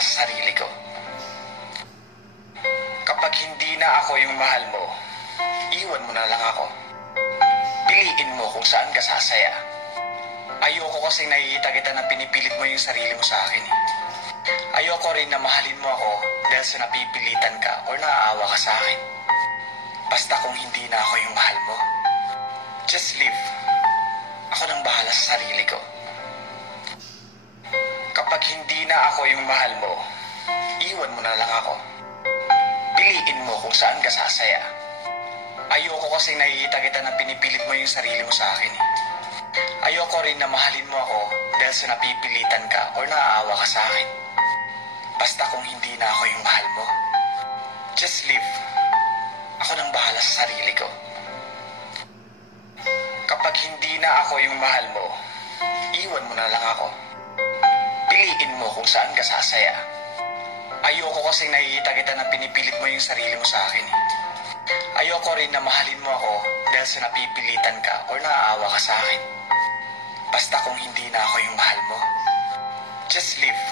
sa sarili ko. Kapag hindi na ako yung mahal mo, iwan mo na lang ako. Piliin mo kung saan ka sasaya. Ayoko kasing nakikita kita na pinipilit mo yung sarili mo sa akin. Ayoko rin na mahalin mo ako dahil sa napipilitan ka o naaawa ka sa akin. Basta kung hindi na ako yung mahal mo, just leave. Ako nang bahala sa sarili ko. Kapag hindi na ako yung mahal mo, iwan mo na lang ako. Piliin mo kung saan ka sasaya. Ayoko kasing nakikita kita na pinipilit mo yung sarili mo sa akin. Ayoko rin na mahalin mo ako dahil sa napipilitan ka o naaawa ka sa akin. Basta kung hindi na ako yung mahal mo, just leave. Ako nang bahala sa sarili ko. Kapag hindi na ako yung mahal mo, iwan mo na lang ako. Piliin mo kung saan ka sasaya. Ayoko kasing nakikita kita na pinipilit mo yung sarili mo sa akin. Ayoko rin na mahalin mo ako dahil sa napipilitan ka o naaawa ka sa akin. Basta kung hindi na ako yung mahal mo, just leave.